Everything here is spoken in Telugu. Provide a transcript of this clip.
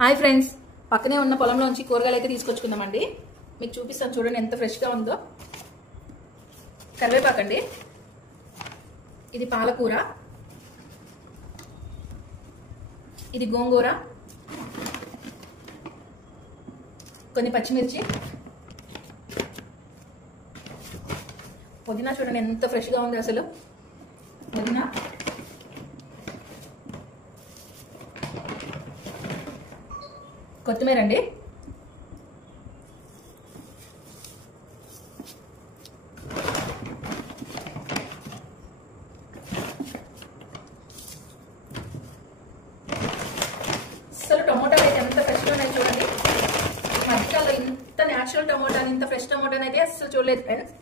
హాయ్ ఫ్రెండ్స్, పక్కనే ఉన్న పొలంలోంచి కూరగాయలు అయితే తీసుకొచ్చుకుందామండి. మీకు చూపిస్తాను చూడండి ఎంత ఫ్రెష్గా ఉందో. కరివేపాకండి, ఇది పాలకూర, ఇది గోంగూర, కొన్ని పచ్చిమిర్చి, పుదీనా చూడండి ఎంత ఫ్రెష్గా ఉంది అసలు. పుదీనా, కొత్తిమీర అండి, అసలు టమోటాలు అయితే ఎంత ఫ్రెష్గా ఉన్నాయి చూడండి. మధ్యకాలంలో ఇంత న్యాచురల్ టమోటాలు, ఇంత ఫ్రెష్ టమోటాలు అయితే అసలు చూడలేదు ఫ్రెండ్స్.